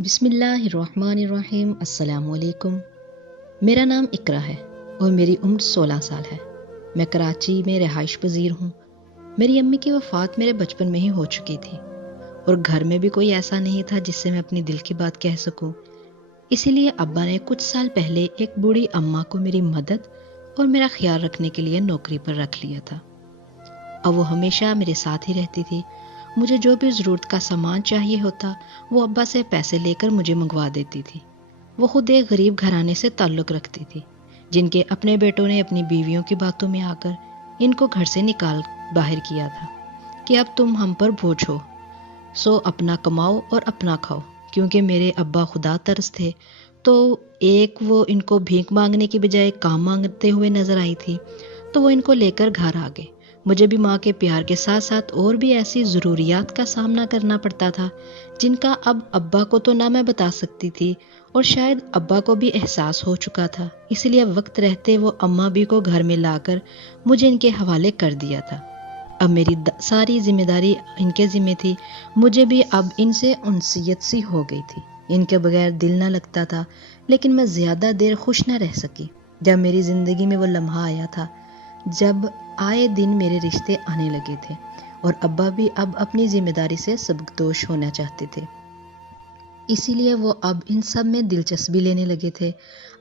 بسم اللہ الرحمن الرحیم۔ السلام علیکم۔ میرا نام اقرا ہے اور میری عمر 16 سال ہے۔ میں کراچی میں رہائش پذیر ہوں۔ میری امی کی وفات میرے بچپن میں ہی ہو چکی تھی اور گھر میں بھی کوئی ایسا نہیں تھا جس سے میں اپنی دل کی بات کہہ سکوں۔ اسی لیے ابا نے کچھ سال پہلے ایک بوڑھی اماں کو میری مدد اور میرا خیال رکھنے کے لیے نوکری پر رکھ لیا تھا۔ اب وہ ہمیشہ میرے ساتھ ہی رہتی تھی۔ مجھے جو بھی ضرورت کا سامان چاہیے ہوتا وہ ابا سے پیسے لے کر مجھے منگوا دیتی تھی۔ وہ خود ایک غریب گھرانے سے تعلق رکھتی تھی جن کے اپنے بیٹوں نے اپنی بیویوں کی باتوں میں آ کر ان کو گھر سے نکال باہر کیا تھا کہ اب تم ہم پر بوجھ ہو، سو اپنا کماؤ اور اپنا کھاؤ۔ کیونکہ میرے ابا خدا ترس تھے تو ایک وہ ان کو بھیک مانگنے کی بجائے کام مانگتے ہوئے نظر آئی تھی تو وہ ان کو لے کر گھر آ گئے۔ مجھے بھی ماں کے پیار کے ساتھ ساتھ اور بھی ایسی ضروریات کا سامنا کرنا پڑتا تھا جن کا اب ابا کو تو نہ میں بتا سکتی تھی اور شاید ابا کو بھی احساس ہو چکا تھا، اس لیے وقت رہتے وہ اماں بھی کو گھر میں لا کر مجھے ان کے حوالے کر دیا تھا۔ اب میری ساری ذمہ داری ان کے ذمہ تھی۔ مجھے بھی اب ان سے انسیت سی ہو گئی تھی۔ ان کے بغیر دل نہ لگتا تھا، لیکن میں زیادہ دیر خوش نہ رہ سکی جب میری زندگی میں وہ لمحہ آیا تھا جب آئے دن میرے رشتے آنے لگے تھے اور ابا بھی اب اپنی ذمہ داری سے سبکدوش ہونا چاہتے تھے۔ اسی لیے وہ اب ان سب میں دلچسپی لینے لگے تھے۔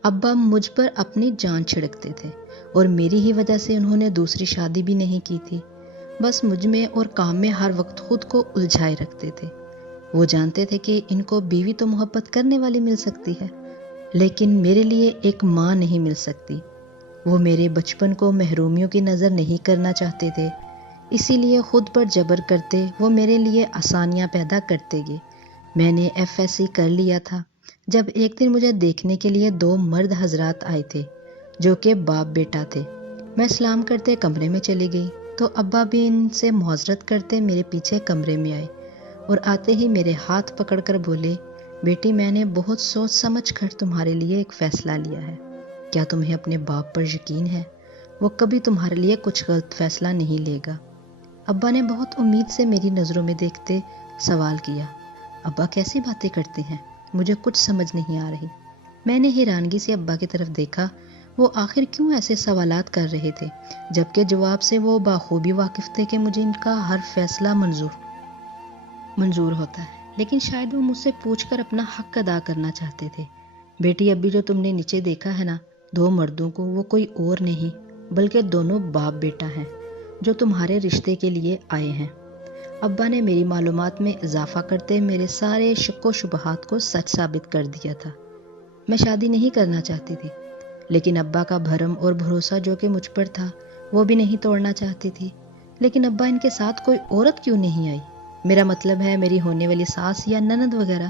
ابا مجھ پر اپنی جان چھڑکتے تھے اور میری ہی وجہ سے انہوں نے دوسری شادی بھی نہیں کی تھی۔ بس مجھ میں اور کام میں ہر وقت خود کو الجھائے رکھتے تھے۔ وہ جانتے تھے کہ ان کو بیوی تو محبت کرنے والی مل سکتی ہے، لیکن میرے لیے ایک ماں نہیں مل سکتی۔ وہ میرے بچپن کو محرومیوں کی نظر نہیں کرنا چاہتے تھے، اسی لیے خود پر جبر کرتے وہ میرے لیے آسانیاں پیدا کرتے گئے۔ میں نے FSC کر لیا تھا جب ایک دن مجھے دیکھنے کے لیے 2 مرد حضرات آئے تھے جو کہ باپ بیٹا تھے۔ میں سلام کرتے کمرے میں چلی گئی تو ابا بھی ان سے معذرت کرتے میرے پیچھے کمرے میں آئے اور آتے ہی میرے ہاتھ پکڑ کر بولے، بیٹی میں نے بہت سوچ سمجھ کر تمہارے لیے ایک فیصلہ لیا ہے۔ کیا تمہیں اپنے باپ پر یقین ہے؟ وہ کبھی تمہارے لیے کچھ غلط فیصلہ نہیں لے گا۔ ابا نے بہت امید سے میری نظروں میں دیکھتے سوال کیا، ابا کیسی باتیں کرتے ہیں؟ مجھے کچھ سمجھ نہیں آ رہی۔ میں نے حیرانگی سے ابا کی طرف دیکھا، وہ آخر کیوں ایسے سوالات کر رہے تھے جبکہ جواب سے وہ بخوبی واقف تھے کہ مجھے ان کا ہر فیصلہ منظور ہوتا ہے، لیکن شاید وہ مجھ سے پوچھ کر اپنا حق ادا کرنا چاہتے تھے۔ بیٹی ابھی جو تم نے نیچے دیکھا ہے نا 2 مردوں کو، وہ کوئی اور نہیں بلکہ دونوں باپ بیٹا ہیں جو تمہارے رشتے کے لیے آئے ہیں۔ ابا نے میری معلومات میں اضافہ کرتے میرے سارے شک و شبہات کو سچ ثابت کر دیا تھا۔ میں شادی نہیں کرنا چاہتی تھی، لیکن ابا کا بھرم اور بھروسہ جو کہ مجھ پر تھا وہ بھی نہیں توڑنا چاہتی تھی۔ لیکن ابا ان کے ساتھ کوئی عورت کیوں نہیں آئی؟ میرا مطلب ہے میری ہونے والی ساس یا نند وغیرہ۔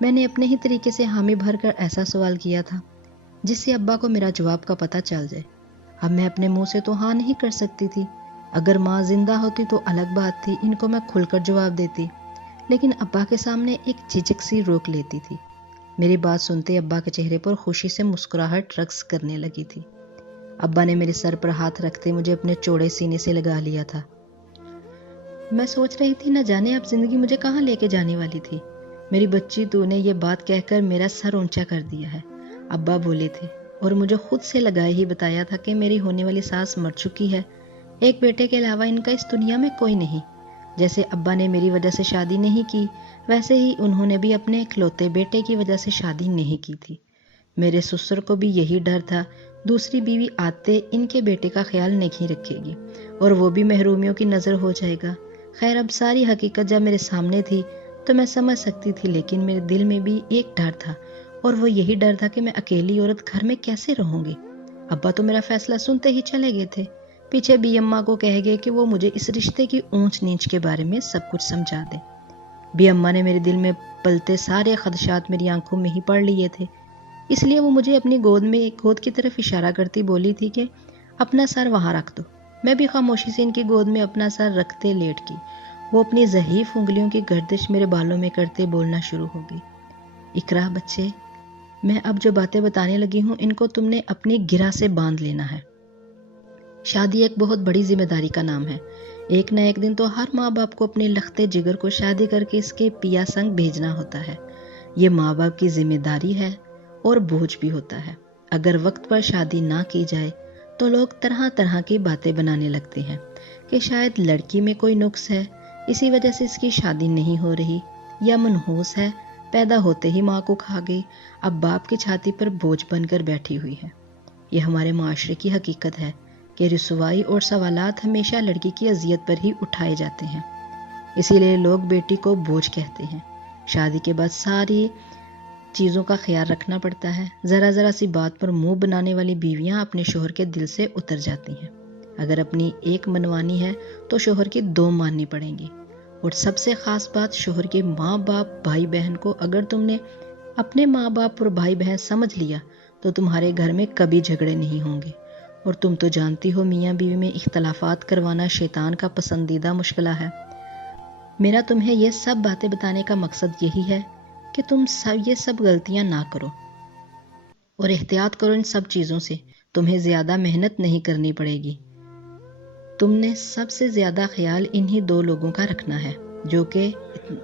میں نے اپنے ہی طریقے سے حامی بھر کر ایسا سوال کیا تھا جس سے ابا کو میرا جواب کا پتہ چل جائے۔ اب میں اپنے منہ سے تو ہاں نہیں کر سکتی تھی۔ اگر ماں زندہ ہوتی تو الگ بات تھی، ان کو میں کھل کر جواب دیتی، لیکن ابا کے سامنے ایک جھجک سی روک لیتی تھی۔ میری بات سنتے ابا کے چہرے پر خوشی سے مسکراہٹ رقص کرنے لگی تھی۔ ابا نے میرے سر پر ہاتھ رکھتے مجھے اپنے چوڑے سینے سے لگا لیا تھا۔ میں سوچ رہی تھی نہ جانے اب زندگی مجھے کہاں لے کے جانے والی تھی۔ میری بچی تو نے یہ بات کہہ کر میرا سر اونچا کر دیا ہے، ابا بولے تھے، اور مجھے خود سے لگائے ہی بتایا تھا کہ میری ہونے والی ساس مر چکی ہے۔ ایک بیٹے کے علاوہ ان کا اس دنیا میں کوئی نہیں۔ جیسے ابا نے میری وجہ سے شادی نہیں کی، ویسے ہی انہوں نے بھی اپنے اکلوتے بیٹے کی وجہ سے شادی نہیں کی تھی۔ میرے سسر کو بھی یہی ڈر تھا دوسری بیوی آتے ان کے بیٹے کا خیال نہیں رکھے گی اور وہ بھی محرومیوں کی نظر ہو جائے گا۔ خیر اب ساری حقیقت جب میرے سامنے تھی تو میں سمجھ سکتی تھی، لیکن میرے دل میں بھی ایک ڈر تھا اور وہ یہی ڈر تھا کہ میں اکیلی عورت گھر میں کیسے رہوں گی۔ ابا تو میرا فیصلہ سنتے ہی چلے گئے تھے، پیچھے بی اماں کو کہہ گئے کہ وہ مجھے اس رشتے کی اونچ نیچ کے بارے میں سب کچھ سمجھا دیں۔ بی اماں نے میرے دل میں پلتے سارے خدشات میری آنکھوں میں ہی پڑھ لیے تھے، اس لیے وہ مجھے اپنی گود کی طرف اشارہ کرتی بولی تھی کہ اپنا سر وہاں رکھ دو۔ میں بھی خاموشی سے ان کی گود میں اپنا سر رکھتے لیٹ گئی۔ وہ اپنی ضعیف انگلیوں کی گردش میرے بالوں میں کرتے بولنا شروع ہو گئی، اقرا بچے، میں اب جو باتیں بتانے لگی ہوں ان کو تم نے اپنی گرہ سے باندھ لینا ہے۔ شادی ایک بہت بڑی ذمہ داری کا نام ہے۔ ایک نہ ایک دن تو ہر ماں باپ کو اپنے لختے جگر کو شادی کر کے اس کے پیا سنگ بھیجنا ہوتا ہے۔ یہ ماں باپ کی ذمہ داری ہے اور بوجھ بھی ہوتا ہے۔ اگر وقت پر شادی نہ کی جائے تو لوگ طرح طرح کی باتیں بنانے لگتے ہیں کہ شاید لڑکی میں کوئی نقص ہے، اسی وجہ سے اس کی شادی نہیں ہو رہی، یا منحوس ہے، پیدا ہوتے ہی ماں کو کھا گئی، اب باپ کی چھاتی پر بوجھ بن کر بیٹھی ہوئی ہے۔ یہ ہمارے معاشرے کی حقیقت ہے کہ رسوائی اور سوالات ہمیشہ لڑکی کی اذیت پر ہی اٹھائے جاتے ہیں، اسی لیے لوگ بیٹی کو بوجھ کہتے ہیں۔ شادی کے بعد ساری چیزوں کا خیال رکھنا پڑتا ہے، ذرا ذرا سی بات پر منہ بنانے والی بیویاں اپنے شوہر کے دل سے اتر جاتی ہیں۔ اگر اپنی ایک منوانی ہے تو شوہر کی دو ماننی پڑیں گی، اور سب سے خاص بات، شوہر کے ماں باپ بھائی بہن کو اگر تم نے اپنے ماں باپ اور بھائی بہن سمجھ لیا تو تمہارے گھر میں کبھی جھگڑے نہیں ہوں گے۔ اور تم تو جانتی ہو میاں بیوی میں اختلافات کروانا شیطان کا پسندیدہ مشغلہ ہے۔ میرا تمہیں یہ سب باتیں بتانے کا مقصد یہی ہے کہ تم یہ سب غلطیاں نہ کرو اور احتیاط کرو ان سب چیزوں سے۔ تمہیں زیادہ محنت نہیں کرنی پڑے گی، تم نے سب سے زیادہ خیال انہی دو لوگوں کا رکھنا ہے جو کہ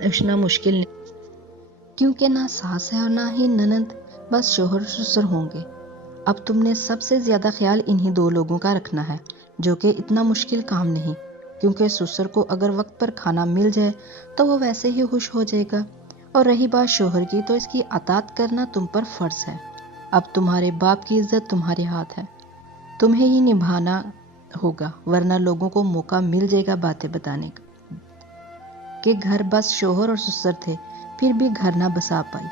اتنا مشکل نہیں، کیونکہ نہ ساس ہے اور نہ ہی ننند، بس شوہر سسر ہوں گے۔ اب تم نے سب سے زیادہ خیال انہی دو لوگوں کا رکھنا ہے جو کہ اتنا مشکل کام نہیں، کیونکہ سسر کو اگر وقت پر کھانا مل جائے تو وہ ویسے ہی خوش ہو جائے گا، اور رہی بات شوہر کی تو اس کی اطاعت کرنا تم پر فرض ہے۔ اب تمہارے باپ کی عزت تمہارے ہاتھ ہے، تمہیں ہی نبھانا ہوگا، ورنہ لوگوں کو موقع مل جائے گا باتیں بتانے کا کہ گھر بس شوہر اور سسر تھے، پھر بھی گھر نہ بسا پائی۔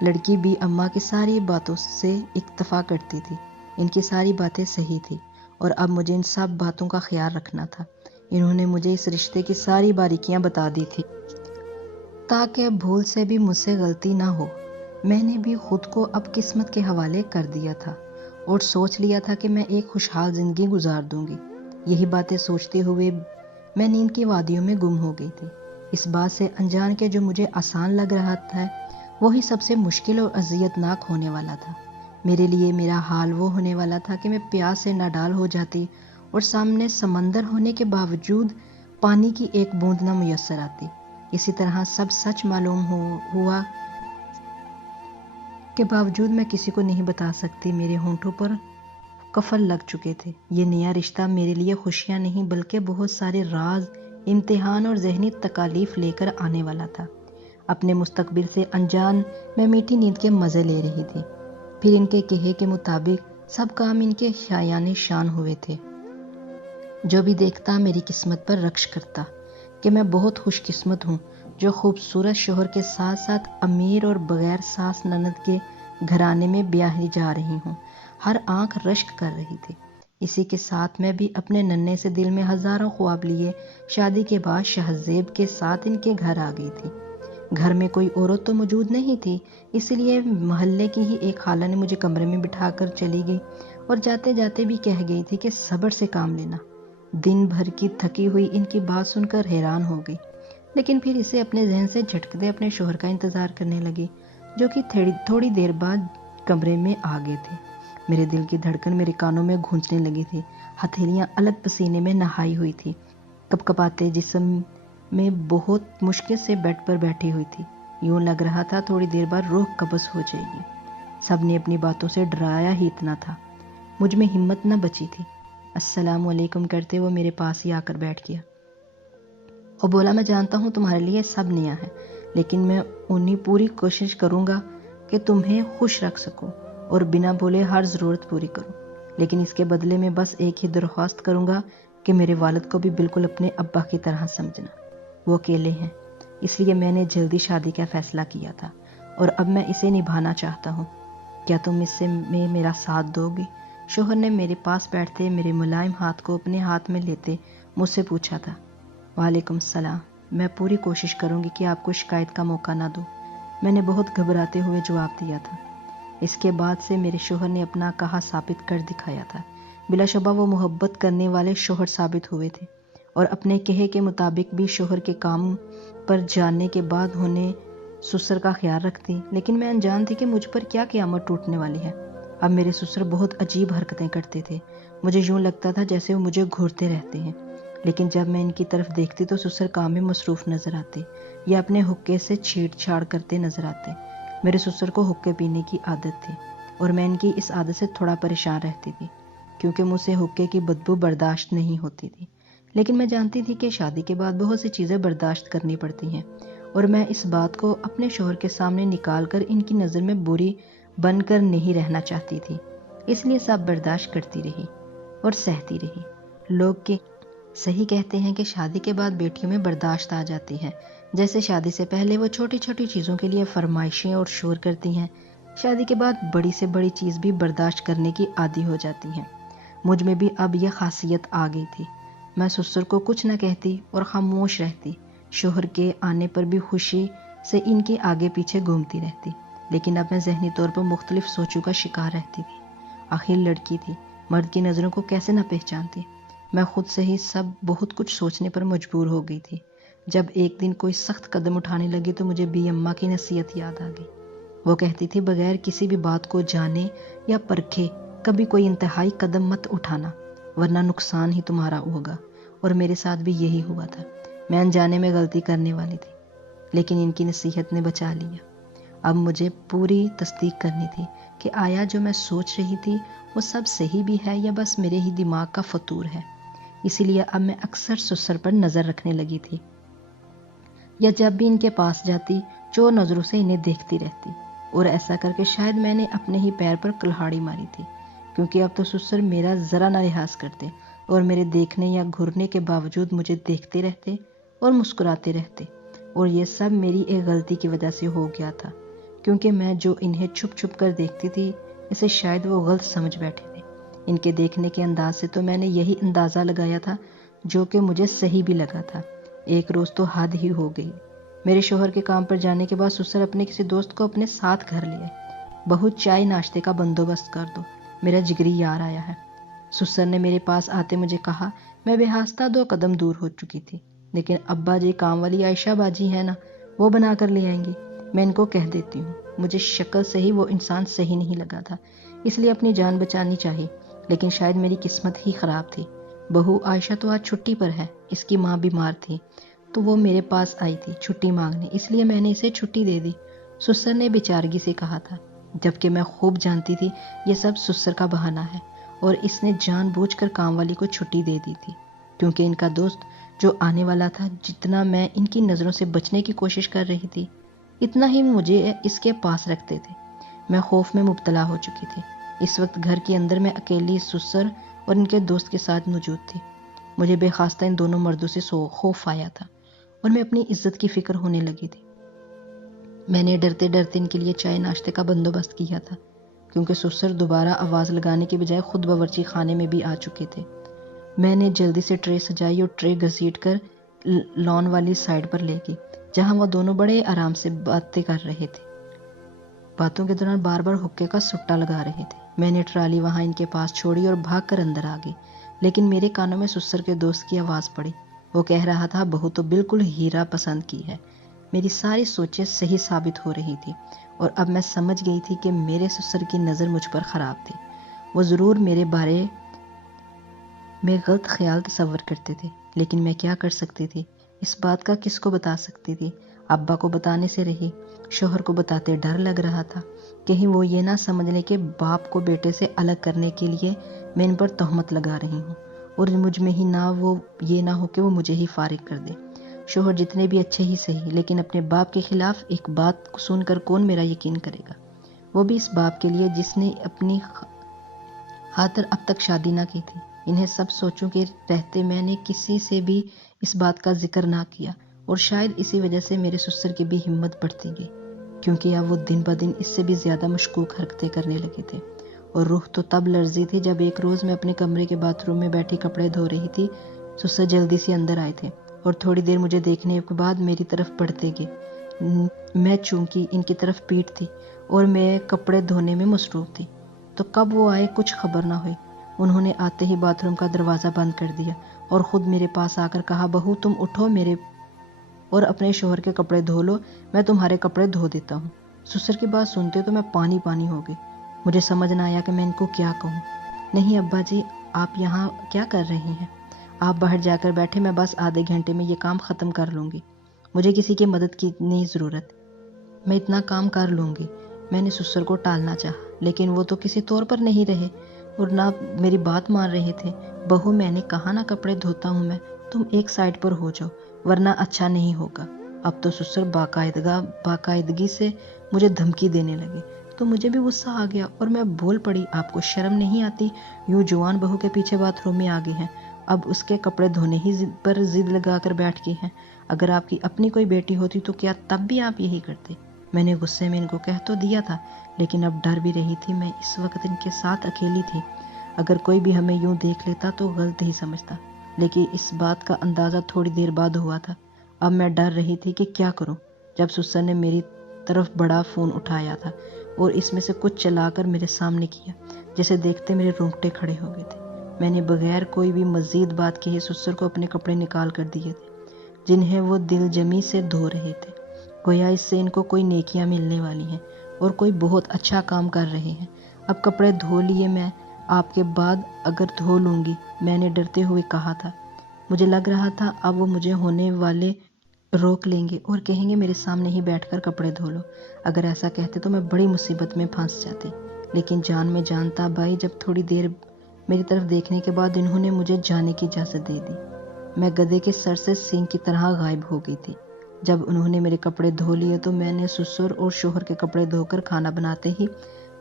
لڑکی بھی اماں کی ساری باتوں سے اکتفا کرتی تھی، ان کی ساری باتیں صحیح تھی، اور اب مجھے ان سب باتوں کا خیال رکھنا تھا۔ انہوں نے مجھے اس رشتے کی ساری باریکیاں بتا دی تھی تاکہ بھول سے بھی مجھ سے غلطی نہ ہو۔ میں نے بھی خود کو اب قسمت کے حوالے کر دیا تھا اور سوچ لیا تھا کہ میں ایک خوشحال زندگی گزار دوں گی۔ یہی باتیں سوچتے ہوئے میں نیند کی وادیوں میں گم ہو گئی تھی، اس بات سے انجان کے جو مجھے آسان لگ رہا تھا وہی سب سے مشکل اور اذیت ناک ہونے والا تھا۔ میرے لیے میرا حال وہ ہونے والا تھا کہ میں پیاس سے ناڈال ہو جاتی اور سامنے سمندر ہونے کے باوجود پانی کی ایک بوند نہ میسر آتی۔ اسی طرح سب سچ معلوم ہوا کے باوجود میں کسی کو نہیں بتا سکتی، میرے ہونٹوں پر قفل لگ چکے تھے۔ یہ نیا رشتہ میرے لیے خوشیاں نہیں بلکہ بہت سارے راز، امتحان اور ذہنی تکالیف لے کر آنے والا تھا۔ اپنے مستقبل سے انجان میں میٹھی نیند کے مزے لے رہی تھی۔ پھر ان کے کہے کے مطابق سب کام ان کے شایان شان ہوئے تھے۔ جو بھی دیکھتا میری قسمت پر رقص کرتا کہ میں بہت خوش قسمت ہوں جو خوبصورت شوہر کے ساتھ ساتھ امیر اور بغیر ساس نند کے گھرانے میں بیاہی جا رہی ہوں۔ ہر آنکھ رشک کر رہی تھی۔ اسی کے ساتھ میں بھی اپنے ننھے سے دل میں ہزاروں خواب لیے شادی کے بعد شہزیب کے ساتھ ان کے گھر آ گئی تھی۔ گھر میں کوئی عورت تو موجود نہیں تھی، اس لیے محلے کی ہی ایک خالہ نے مجھے کمرے میں بٹھا کر چلی گئی اور جاتے جاتے بھی کہہ گئی تھی کہ صبر سے کام لینا۔ دن بھر کی تھکی ہوئی ان کی بات سن کر حیران ہو گئی، لیکن پھر اسے اپنے ذہن سے جھٹکتے اپنے شوہر کا انتظار کرنے لگی جو کہ تھوڑی دیر بعد کمرے میں آ گئے تھے۔ میرے دل کی دھڑکن میرے کانوں میں گونجنے لگی تھی، ہتھیلیاں الگ پسینے میں نہائی ہوئی تھی، کپکپاتے جسم میں بہت مشکل سے بیڈ پر بیٹھی ہوئی تھی۔ یوں لگ رہا تھا تھوڑی دیر بعد روح قبض ہو جائے گی۔ سب نے اپنی باتوں سے ڈرایا ہی اتنا تھا، مجھ میں ہمت نہ بچی تھی۔ السلام علیکم کرتے وہ میرے پاس ہی آ کر بیٹھ گیا اور بولا، میں جانتا ہوں تمہارے لیے سب نیا ہے، لیکن میں انہی پوری کوشش کروں گا کہ تمہیں خوش رکھ سکوں اور بنا بولے ہر ضرورت پوری کروں، لیکن اس کے بدلے میں بس ایک ہی درخواست کروں گا کہ میرے والد کو بھی بالکل اپنے ابا کی طرح سمجھنا۔ وہ اکیلے ہیں، اس لیے میں نے جلدی شادی کا فیصلہ کیا تھا اور اب میں اسے نبھانا چاہتا ہوں۔ کیا تم اس سے میرا ساتھ دو گی؟ شوہر نے میرے پاس بیٹھتے میرے ملائم ہاتھ کو اپنے ہاتھ میں لیتے مجھ سے پوچھا تھا۔ وعلیکم السلام، میں پوری کوشش کروں گی کہ آپ کو شکایت کا موقع نہ دوں، میں نے بہت گھبراتے ہوئے جواب دیا تھا۔ اس کے بعد سے میرے شوہر نے اپنا کہا ثابت کر دکھایا تھا۔ بلا شبہ وہ محبت کرنے والے شوہر ثابت ہوئے تھے اور اپنے کہے کے مطابق بھی شوہر کے کام پر جانے کے بعد انہیں سسر کا خیال رکھتی، لیکن میں انجان تھی کہ مجھ پر کیا قیامت ٹوٹنے والی ہے۔ اب میرے سسر بہت عجیب حرکتیں کرتے تھے، مجھے یوں لگتا تھا جیسے وہ مجھے گھورتے رہتے ہیں، لیکن جب میں ان کی طرف دیکھتی تو سسر کام میں مصروف نظر آتے یا اپنے حقے سے چھیڑ چھاڑ کرتے نظر آتے۔ میرے سسر کو حقے پینے کی عادت تھی اور میں ان کی اس عادت سے تھوڑا پریشان رہتی تھی کیونکہ مجھ سے حقے کی بدبو برداشت نہیں ہوتی تھی، لیکن میں جانتی تھی کہ شادی کے بعد بہت سی چیزیں برداشت کرنی پڑتی ہیں اور میں اس بات کو اپنے شوہر کے سامنے نکال کر ان کی نظر میں بری بن کر نہیں رہنا چاہتی تھی، اس لیے سب برداشت کرتی رہی اور سہتی رہی۔ لوگ کے صحیح کہتے ہیں کہ شادی کے بعد بیٹیوں میں برداشت آ جاتی ہے، جیسے شادی سے پہلے وہ چھوٹی چھوٹی چیزوں کے لیے فرمائشیں اور شور کرتی ہیں، شادی کے بعد بڑی سے بڑی چیز بھی برداشت کرنے کی عادی ہو جاتی ہیں۔ مجھ میں بھی اب یہ خاصیت آ گئی تھی، میں سسر کو کچھ نہ کہتی اور خاموش رہتی، شوہر کے آنے پر بھی خوشی سے ان کے آگے پیچھے گھومتی رہتی، لیکن اب میں ذہنی طور پر مختلف سوچوں کا شکار رہتی تھی۔ آخر لڑکی تھی، مرد کی نظروں کو کیسے نہ پہچانتی؟ میں خود سے ہی سب بہت کچھ سوچنے پر مجبور ہو گئی تھی۔ جب ایک دن کوئی سخت قدم اٹھانے لگی تو مجھے بی اماں کی نصیحت یاد آ گئی۔ وہ کہتی تھی بغیر کسی بھی بات کو جانے یا پرکھے کبھی کوئی انتہائی قدم مت اٹھانا، ورنہ نقصان ہی تمہارا ہوگا، اور میرے ساتھ بھی یہی ہوا تھا۔ میں انجانے میں غلطی کرنے والی تھی، لیکن ان کی نصیحت نے بچا لیا۔ اب مجھے پوری تصدیق کرنی تھی کہ آیا جو میں سوچ رہی تھی وہ سب صحیح بھی ہے یا بس میرے ہی دماغ کا فطور ہے۔ اسی لیے اب میں اکثر سسر پر نظر رکھنے لگی تھی، یا جب بھی ان کے پاس جاتی چور نظروں سے انہیں دیکھتی رہتی، اور ایسا کر کے شاید میں نے اپنے ہی پیر پر کلہاڑی ماری تھی، کیونکہ اب تو سسر میرا ذرا نہ لحاظ کرتے اور میرے دیکھنے یا گھرنے کے باوجود مجھے دیکھتے رہتے اور مسکراتے رہتے، اور یہ سب میری ایک غلطی کی وجہ سے ہو گیا تھا، کیونکہ میں جو انہیں چھپ چھپ کر دیکھتی تھی اسے شاید وہ غلط سمجھ بیٹھے تھے۔ ان کے دیکھنے کے انداز سے تو میں نے یہی اندازہ لگایا تھا جو کہ مجھے صحیح بھی لگا تھا۔ ایک روز تو حد ہی ہو گئی، میرے شوہر کے کام پر جانے کے بعد سسر اپنے کسی دوست کو اپنے ساتھ گھر لے آئے۔ بہت چائے ناشتے کا بندوبست کر دو، میرا جگری یار آیا ہے۔ سسر نے میرے پاس آتے مجھے کہا۔ میں بے ہاستہ 2 قدم دور ہو چکی تھی، لیکن ابا جی کام والی عائشہ باجی ہے نا، وہ بنا کر لے آئیں گی، میں ان کو کہہ دیتی ہوں۔ مجھے شکل سے ہی وہ انسان صحیح نہیں لگا تھا، اس لیے اپنی جان بچانی چاہی، لیکن شاید میری قسمت ہی خراب تھی۔ بہو عائشہ تو آج چھٹی پر ہے، اس کی ماں بیمار تھی تو وہ میرے پاس آئی تھی چھٹی مانگنے، اس لیے میں نے اسے چھٹی دے دی، سسر نے بیچارگی سے کہا تھا، جبکہ میں خوب جانتی تھی یہ سب سسر کا بہانہ ہے، اور اس نے جان بوجھ کر کام والی کو چھٹی دے دی تھی، کیونکہ ان کا دوست جو آنے والا تھا، جتنا میں ان کی نظروں سے بچنے کی کوشش کر رہی تھی اتنا ہی مجھے اس کے پاس رکھتے تھے۔ میں خوف میں مبتلا ہو چکی تھی۔ اس وقت گھر کے اندر میں اکیلی سسر اور ان کے دوست کے ساتھ موجود تھی۔ مجھے بے خواستہ ان دونوں مردوں سے خوف آیا تھا اور میں اپنی عزت کی فکر ہونے لگی تھی۔ میں نے ڈرتے ڈرتے ان کے لیے چائے ناشتے کا بندوبست کیا تھا، کیونکہ سسر دوبارہ آواز لگانے کے بجائے خود باورچی خانے میں بھی آ چکے تھے۔ میں نے جلدی سے ٹرے سجائی اور ٹرے گھسیٹ کر لان والی سائڈ پر لے گئی، جہاں وہ دونوں بڑے آرام سے باتیں کر رہے تھے، باتوں کے دوران بار بار حقے کا سٹا لگا رہے تھے۔ میں نے ٹرالی وہاں ان کے پاس چھوڑی اور بھاگ کر اندر آ گئی، لیکن میرے کانوں میں سسر کے دوست کی آواز پڑی۔ وہ کہہ رہا تھا بہو تو بالکل ہیرا پسند کی ہے۔ میری ساری سوچیں صحیح ثابت ہو رہی تھی، اور اب میں سمجھ گئی تھی کہ میرے سسر کی نظر مجھ پر خراب تھی۔ وہ ضرور میرے بارے میں غلط خیال تصور کرتے تھے، لیکن میں کیا کر سکتی تھی؟ اس بات کا کس کو بتا سکتی تھی؟ ابا کو بتانے سے رہی، شوہر کو بتاتے ڈر لگ رہا تھا، کہیں وہ یہ نہ سمجھ لے کہ باپ کو بیٹے سے الگ کرنے کے لیے میں ان پر تہمت لگا رہی ہوں، اور مجھ میں ہی یہ نہ ہو کہ وہ مجھے ہی فارغ کر دے۔ شوہر جتنے بھی اچھے ہی صحیح، لیکن اپنے باپ کے خلاف ایک بات سن کر کون میرا یقین کرے گا؟ وہ بھی اس باپ کے لیے جس نے اپنی خاطر اب تک شادی نہ کی تھی۔ انہیں سب سوچوں کے رہتے میں نے کسی سے بھی اس بات کا ذکر نہ کیا، اور شاید اسی وجہ سے میرے سسر کی بھی ہمت بڑھتی گئی، کیونکہ اب وہ دن بدن اس سے بھی زیادہ مشکوک حرکتیں کرنے لگے تھے۔ اور روح تو تب لرزی تھی جب ایک روز میں اپنے کمرے کے باتھ روم میں بیٹھی کپڑے دھو رہی تھی، سسر جلدی سے اندر آئے تھے اور تھوڑی دیر مجھے دیکھنے کے بعد میری طرف بڑھتے گئے۔ میں چونکہ ان کی طرف پیٹ تھی اور میں کپڑے دھونے میں مصروف تھی، تو کب وہ آئے کچھ خبر نہ ہوئی۔ انہوں نے آتے ہی باتھ روم کا دروازہ بند کر دیا اور خود میرے پاس آ کر کہا، بہو تم اٹھو میرے اور اپنے شوہر کے کپڑے دھو لو، میں تمہارے کپڑے دھو دیتا ہوں۔ سسر کی بات سنتے تو میں پانی پانی ہو گئی۔ مجھے سمجھ نہ آیا کہ میں ان کو کیا کہوں۔ نہیں ابا جی، آپ یہاں کیا کر رہی ہیں؟ آپ باہر جا کر بیٹھے، میں بس آدھے گھنٹے میں یہ کام ختم کر لوں گی، مجھے کسی کی مدد کی نہیں ضرورت۔ میں اتنا کام کر لوں گی۔ میں نے سسر کو ٹالنا چاہا لیکن وہ تو کسی طور پر نہیں رہے اور نہ میری بات مان رہے تھے۔ بہو میں نے کہا نا کپڑے دھوتا ہوں میں، تم ایک سائڈ پر ہو جاؤ ورنہ اچھا نہیں ہوگا۔ اب تو سسر باقاعدگی سے مجھے دھمکی دینے لگے تو مجھے بھی غصہ آ گیا اور میں بول پڑی، آپ کو شرم نہیں آتی؟ یوں جوان بہو کے پیچھے باتھ روم میں آ گئی ہیں، اب اس کے کپڑے دھونے ہی پر ضد لگا کر بیٹھ گئی ہیں۔ اگر آپ کی اپنی کوئی بیٹی ہوتی تو کیا تب بھی آپ یہی کرتے؟ میں نے غصے میں ان کو کہہ تو دیا تھا لیکن اب ڈر بھی رہی تھی، میں اس وقت ان کے ساتھ اکیلی تھی، اگر کوئی بھی ہمیں یوں دیکھ لیتا تو غلط ہی سمجھتا، لیکن اس بات کا اندازہ تھوڑی دیر بعد ہوا تھا۔ اب میں ڈر رہی تھی کہ کیا کروں جب سسر نے میری طرف بڑا فون اٹھایا تھا اور اس میں سے کچھ چلا کر میرے سامنے کیا، جسے دیکھتے میرے رونگٹے کھڑے ہو گئے تھے۔ میں نے بغیر کوئی بھی مزید بات کہے سسر کو اپنے کپڑے نکال کر دیے تھے جنہیں وہ دل جمی سے دھو رہے تھے، گویا اس سے ان کو کوئی نیکیاں ملنے والی ہیں اور کوئی بہت اچھا کام کر رہے ہیں۔ اب کپڑے دھو لیے، میں آپ کے بعد اگر دھو لوں گی، میں نے ڈرتے ہوئے کہا تھا۔ مجھے لگ رہا تھا اب وہ مجھے ہونے والے روک لیں گے اور کہیں گے میرے سامنے ہی بیٹھ کر کپڑے دھو لو۔ اگر ایسا کہتے تو میں بڑی مصیبت میں پھنس جاتی، لیکن جان میں جان تھا بھائی۔ جب تھوڑی دیر میری طرف دیکھنے کے بعد انہوں نے مجھے جانے کی اجازت دے دی۔ میں گدھے کے سر سے سینگ کی طرح غائب ہو گئی تھی۔ جب انہوں نے میرے کپڑے دھو لیے تو میں نے سسر اور شوہر کے کپڑے دھو کر کھانا بناتے ہی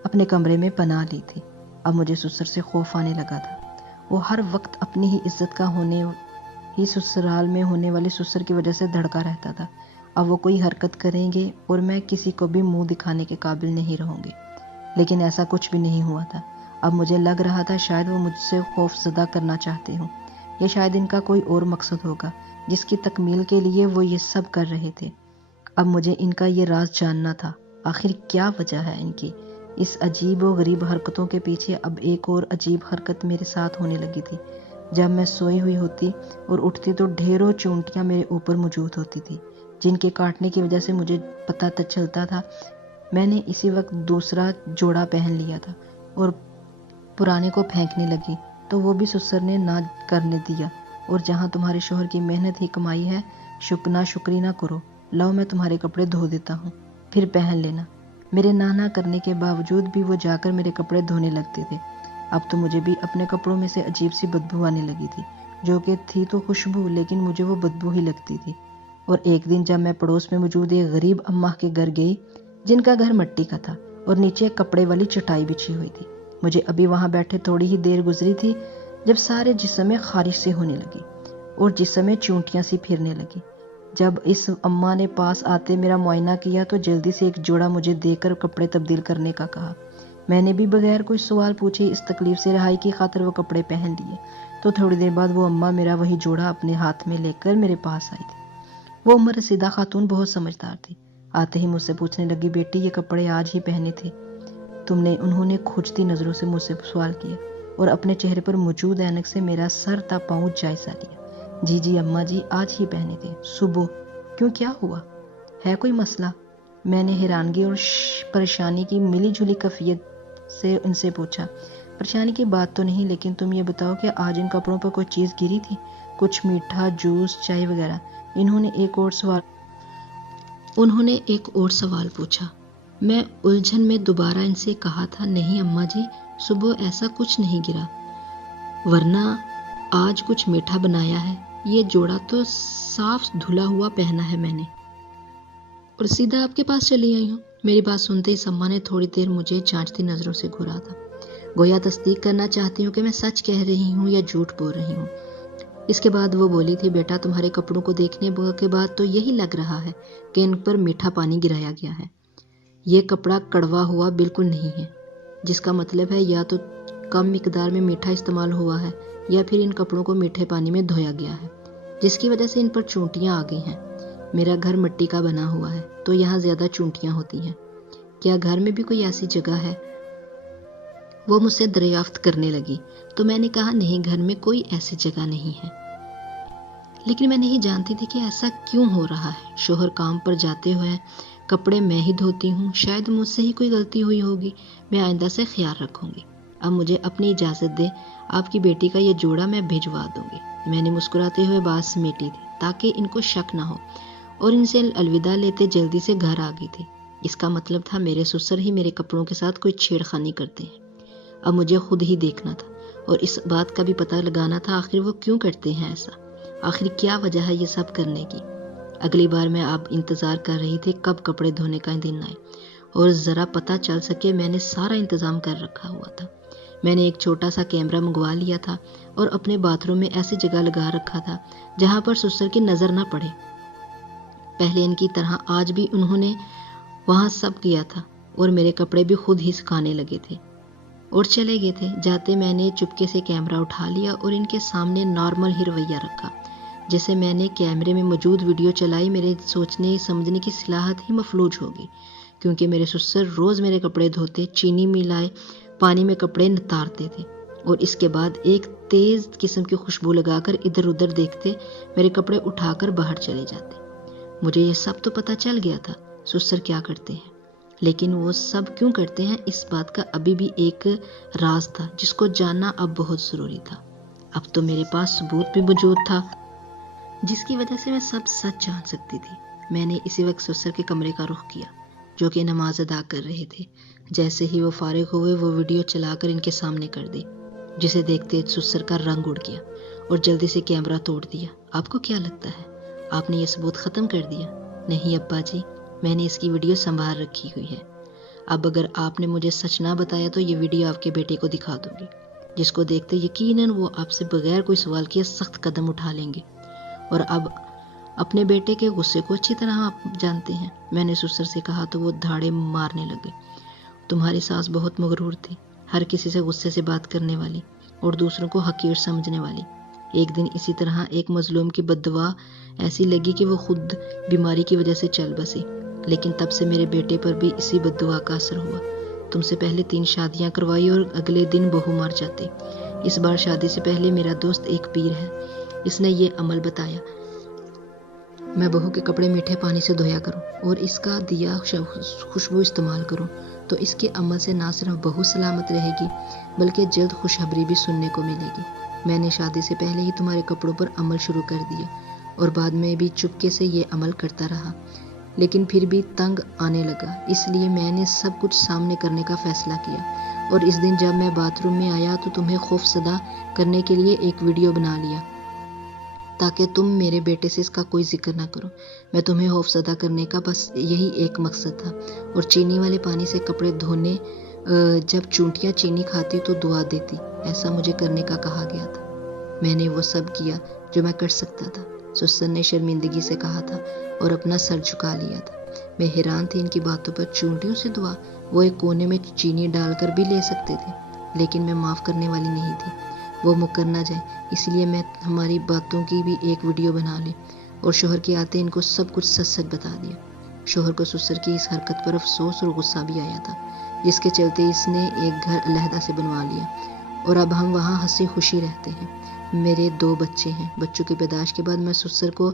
اپنے کمرے میں پناہ لی تھی۔ اب مجھے سسر سے خوف آنے لگا تھا۔ وہ ہر وقت اپنی ہی عزت کا ہونے ہی سسرال میں ہونے والے سسر کی وجہ سے دھڑکا رہتا تھا۔ اب وہ کوئی حرکت کریں گے اور میں کسی کو بھی منہ دکھانے کے قابل نہیں رہوں گی، لیکن ایسا کچھ بھی نہیں ہوا تھا۔ اب مجھے لگ رہا تھا شاید وہ مجھ سے خوف زدہ کرنا چاہتے ہوں، یا شاید ان کا کوئی اور مقصد ہوگا جس کی تکمیل کے لیے وہ یہ سب کر رہے تھے۔ اب مجھے ان کا یہ راز جاننا تھا، آخر کیا وجہ ہے ان کی اس عجیب و غریب حرکتوں کے پیچھے۔ اب ایک اور عجیب حرکت میرے ساتھ ہونے لگی تھی۔ جب میں سوئی ہوئی ہوتی اور اٹھتی تو ڈھیروں چونٹیاں میرے اوپر موجود ہوتی تھی، جن کے کاٹنے کی وجہ سے مجھے پتہ چلتا تھا میں نے اسی وقت دوسرا جوڑا پہن لیا تھا، اور پرانے کو پھینکنے لگی تو وہ بھی سسر نے نہ کرنے دیا، اور جہاں تمہارے شوہر کی محنت ہی کمائی ہے، شکری نہ کرو، لاؤ میں تمہارے کپڑے دھو دیتا ہوں، پھر پہن لینا۔ میرے نہ کرنے کے باوجود بھی وہ جا کر میرے کپڑے دھونے لگتے تھے۔ اب تو مجھے بھی اپنے کپڑوں میں سے عجیب سی بدبو آنے لگی تھی، جو کہ تھی تو خوشبو، لیکن مجھے وہ بدبو ہی لگتی تھی۔ اور ایک دن جب میں پڑوس میں موجود ایک غریب اماں کے گھر گئی، جن کا گھر مٹی کا تھا اور نیچے کپڑے والی چٹائی بچھی ہوئی تھی، مجھے ابھی وہاں بیٹھے تھوڑی ہی دیر گزری تھی جب سارے جسم میں خارش سی ہونے لگی اور جسم میں چونٹیاں سی پھرنے لگی۔ جب اس اماں نے پاس آتے میرا معائنہ کیا تو جلدی سے ایک جوڑا مجھے دے کر کپڑے تبدیل کرنے کا کہا۔ میں نے بھی بغیر کوئی سوال پوچھے اس تکلیف سے رہائی کی خاطر وہ کپڑے پہن لیے۔ تو تھوڑی دیر بعد وہ اماں میرا وہی جوڑا اپنے ہاتھ میں لے کر میرے پاس آئی تھی۔ وہ عمر رسیدہ خاتون بہت سمجھدار تھی۔ آتے ہی مجھ سے پوچھنے لگی، بیٹی یہ کپڑے آج ہی پہنے تھے تم نے؟ انہوں نے کھوجتی نظروں سے مجھ سے سوال کیا اور اپنے چہرے پر موجود اینک سے میرا سر تا پاؤں جائزہ لیا۔ جی اماں جی، آج ہی پہنے تھے صبح۔ کیوں، کیا ہوا ہے، کوئی مسئلہ؟ میں نے حیرانگی اور پریشانی کی ملی جلی کیفیت سے ان سے پوچھا۔ پریشانی کی بات تو نہیں، لیکن تم یہ بتاؤ کہ آج ان کپڑوں پر کوئی چیز گری تھی، کچھ میٹھا، جوس، چائے وغیرہ؟ انہوں نے ایک اور سوال پوچھا۔ میں الجھن میں دوبارہ ان سے کہا تھا، نہیں اماں جی، صبح ایسا کچھ نہیں گرا، ورنہ آج کچھ میٹھا بنایا ہے۔ یہ جوڑا تو صاف دھلا ہوا پہنا ہے میں نے، اور سیدھا آپ کے پاس چلی آئی ہوں۔ میری بات سنتے اس اماں نے تھوڑی دیر مجھے جانچتی نظروں سے گھورا تھا، گویا تصدیق کرنا چاہتی ہوں کہ میں سچ کہہ رہی ہوں یا جھوٹ بول رہی ہوں۔ اس کے بعد وہ بولی تھی، بیٹا تمہارے کپڑوں کو دیکھنے کے بعد تو یہی لگ رہا ہے کہ ان پر میٹھا پانی گرایا گیا ہے۔ یہ کپڑا کڑوا ہوا بالکل نہیں ہے، جس کا مطلب ہے یا تو کم مقدار میں میٹھا استعمال ہوا ہے یا پھر ان کپڑوں کو میٹھے پانی میں دھویا گیا ہے، جس کی وجہ سے ان پر چونٹیاں آ گئی ہیں۔ میرا گھر مٹی کا بنا ہوا ہے تو یہاں زیادہ چونٹیاں ہوتی ہیں، کیا گھر میں بھی کوئی ایسی جگہ ہے؟ وہ مجھ سے دریافت کرنے لگی تو میں نے کہا، نہیں، گھر میں کوئی ایسی جگہ نہیں ہے، لیکن میں نہیں جانتی تھی کہ ایسا کیوں ہو رہا ہے۔ شوہر کام پر جاتے ہوئے کپڑے میں ہی دھوتی ہوں، شاید مجھ سے ہی کوئی غلطی ہوئی ہوگی، میں آئندہ سے خیال رکھوں گی۔ اب مجھے اپنی اجازت دے، آپ کی بیٹی کا یہ جوڑا میں بھجوا دوں گی۔ میں نے مسکراتے ہوئے بات سمیٹی تھی تاکہ ان کو شک نہ ہو، اور ان سے الوداع لیتے جلدی سے گھر آ گئی تھی۔ اس کا مطلب تھا میرے سسر ہی میرے کپڑوں کے ساتھ کوئی چھیڑخانی کرتے ہیں۔ اب مجھے خود ہی دیکھنا تھا اور اس بات کا بھی پتہ لگانا تھا آخر وہ کیوں کرتے ہیں ایسا، آخر کیا وجہ ہے یہ سب کرنے کی۔ اگلی بار میں اب انتظار کر رہی تھی کب کپڑے دھونے کا دن آئے اور ذرا پتہ چل سکے میں نے سارا انتظام کر رکھا ہوا تھا۔ میں نے ایک چھوٹا سا کیمرہ منگوا لیا تھا اور اپنے باتھ روم میں ایسی جگہ لگا رکھا تھا جہاں پر سسر کی نظر نہ پڑے۔ پہلے ان کی طرح آج بھی انہوں نے وہاں سب کیا تھا اور میرے کپڑے بھی خود ہی سکھانے لگے تھے اور چلے گئے تھے۔ جاتے میں نے چپکے سے کیمرہ اٹھا لیا اور ان کے سامنے نارمل ہی رویہ رکھا، جیسے میں نے کیمرے میں موجود ویڈیو چلائی میرے سوچنے سمجھنے کی صلاحیت ہی مفلوج ہوگی، کیونکہ میرے سسر روز میرے کپڑے دھوتے، چینی ملائے پانی میں کپڑے نتارتے تھے اور اس کے بعد ایک تیز قسم کی خوشبو لگا کر ادھر ادھر دیکھتے، میرے کپڑے اٹھا کر باہر چلے جاتے۔ مجھے یہ سب تو پتہ چل گیا تھا سسر کیا کرتے ہیں، لیکن وہ سب کیوں کرتے ہیں اس بات کا ابھی بھی ایک راز تھا جس کو جاننا اب بہت ضروری تھا۔ اب تو میرے پاس ثبوت بھی موجود تھا جس کی وجہ سے میں سب سچ جان سکتی تھی۔ میں نے اسی وقت سسر کے کمرے کا رخ کیا جو کہ نماز ادا کر رہے تھے۔ جیسے ہی وہ فارغ ہوئے وہ ویڈیو چلا کر ان کے سامنے کر دی، جسے دیکھتے سسر کا رنگ اڑ گیا اور جلدی سے کیمرہ توڑ دیا۔ آپ کو کیا لگتا ہے آپ نے یہ ثبوت ختم کر دیا؟ نہیں ابا جی، میں نے اس کی ویڈیو سنبھال رکھی ہوئی ہے۔ اب اگر آپ نے مجھے سچ نہ بتایا تو یہ ویڈیو آپ کے بیٹے کو دکھا دوں گی، جس کو دیکھتے یقیناً وہ آپ سے بغیر کوئی سوال کیے سخت قدم اٹھا لیں گے۔ اور اب اپنے بیٹے کے غصے کو اچھی طرح آپ جانتے ہیں، میں نے سسر سے کہا تو وہ دھاڑے مارنے لگے۔ تمہاری ساس بہت مغرور تھی، ہر کسی سے غصے سے بات کرنے والی اور دوسروں کو حقیر سمجھنے والی۔ ایک دن اسی طرح ایک مظلوم کی بددعا ایسی لگی کہ وہ خود بیماری کی وجہ سے چل بسی، لیکن تب سے میرے بیٹے پر بھی اسی بددعا کا اثر ہوا۔ تم سے پہلے 3 شادیاں کروائی اور اگلے دن بہو مر جاتی۔ اس بار شادی سے پہلے میرا دوست ایک پیر ہے، اس نے یہ عمل بتایا، میں بہو کے کپڑے میٹھے پانی سے دھویا کروں اور اس کا دیا خوشبو استعمال کروں تو اس کے عمل سے نہ صرف بہو سلامت رہے گی بلکہ جلد خوشخبری بھی سننے کو ملے گی۔ میں نے شادی سے پہلے ہی تمہارے کپڑوں پر عمل شروع کر دیا اور بعد میں بھی چپکے سے یہ عمل کرتا رہا، لیکن پھر بھی تنگ آنے لگا، اس لیے میں نے سب کچھ سامنے کرنے کا فیصلہ کیا۔ اور اس دن جب میں باتھ روم میں آیا تو تمہیں خوف زدہ کرنے کے لیے ایک ویڈیو بنا لیا تاکہ تم میرے بیٹے سے اس کا کوئی ذکر نہ کرو۔ میں تمہیں خوف زدہ کرنے کا بس یہی ایک مقصد تھا۔ اور چینی والے پانی سے کپڑے دھونے، جب چونٹیاں چینی کھاتی تو دعا دیتی، ایسا مجھے کرنے کا کہا گیا تھا۔ میں نے وہ سب کیا جو میں کر سکتا تھا، سسر نے شرمندگی سے کہا تھا اور اپنا سر جھکا لیا تھا۔ میں حیران تھی ان کی باتوں پر، چونٹیوں سے دعا؟ وہ ایک کونے میں چینی ڈال کر بھی لے سکتے تھے، لیکن میں معاف کرنے والی نہیں تھی، وہ مکر نہ جائے، اس لیے میں ہماری باتوں کی بھی ایک ویڈیو بنا لی اور شوہر کے آتے ان کو سب کچھ سچ سچ بتا دیا۔ شوہر کو سسر کی اس حرکت پر افسوس اور غصہ بھی آیا تھا، جس کے چلتے اس نے ایک گھر علیحدہ سے بنوا لیا اور اب ہم وہاں ہنسی خوشی رہتے ہیں۔ میرے 2 بچے ہیں۔ بچوں کی پیدائش کے بعد میں سسر کو،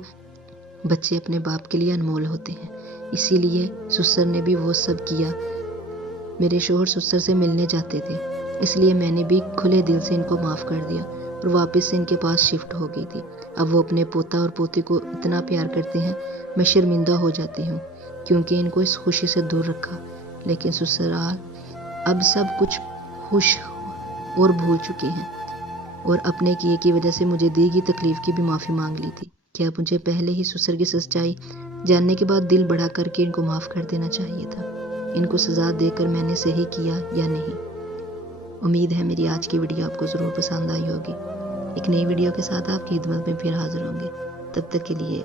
بچے اپنے باپ کے لیے انمول ہوتے ہیں، اسی لیے سسر نے بھی وہ سب کیا۔ میرے شوہر سسر سے ملنے جاتے تھے، اس لیے میں نے بھی کھلے دل سے ان کو معاف کر دیا اور واپس سے ان کے پاس شفٹ ہو گئی تھی۔ اب وہ اپنے پوتا اور پوتی کو اتنا پیار کرتے ہیں، میں شرمندہ ہو جاتی ہوں کیونکہ ان کو اس خوشی سے دور رکھا، لیکن سسرال اب سب کچھ خوش اور بھول چکے ہیں اور اپنے کیے کی وجہ سے مجھے دی گئی تکلیف کی بھی معافی مانگ لی تھی۔ کیا مجھے پہلے ہی سسر کی سچائی جاننے کے بعد دل بڑا کر کے ان کو معاف کر دینا چاہیے تھا؟ ان کو سزا دے کر میں نے صحیح کیا یا نہیں؟ امید ہے میری آج کی ویڈیو آپ کو ضرور پسند آئی ہوگی۔ ایک نئی ویڈیو کے ساتھ آپ کی خدمت میں پھر حاضر ہوں گے، تب تک کے لیے